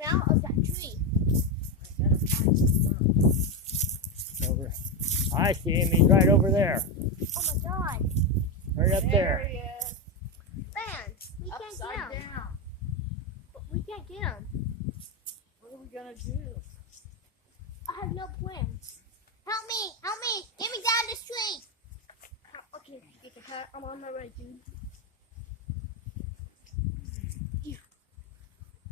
hanging out of that tree. Over. I see him. He's right over there. Oh my god. Right up there. He is. Man, we can't Upside get him. down. But we can't get him. What are we gonna do? I have no plans. Help me! Help me! Get me down this tree! Okay, get the cat. I'm on my way, dude.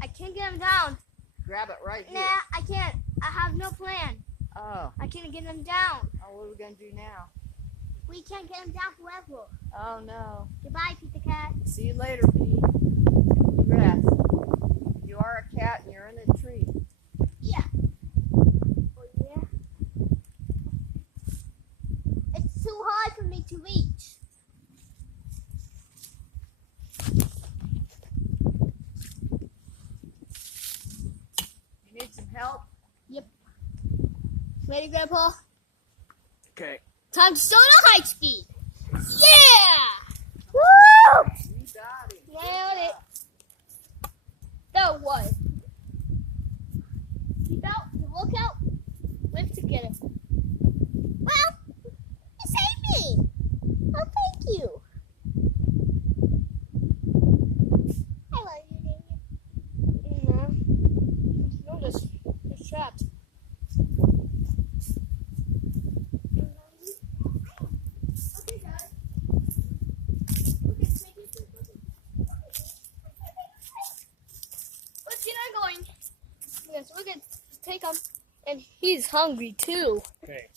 I can't get him down. Grab it right here. Nah, I can't. I have no plan. Oh. I can't get him down. Oh, what are we gonna do now? We can't get him down forever. Oh no. Goodbye, Pizza Cat. See you later, Pete. Rest. You are a cat and you're in a tree. Yeah. Oh yeah. It's too hard for me to reach. You need some help? Ready, Grandpa? Okay. Time to start on high speed. Yeah! Woo! You got it. Nailed it. That was. Keep out, look out, live together. Well, you saved me. Oh, thank you. I love you, David. No, just trapped. Okay, guys. Let's get on going. Yes, we're gonna take him, and he's hungry too. Okay.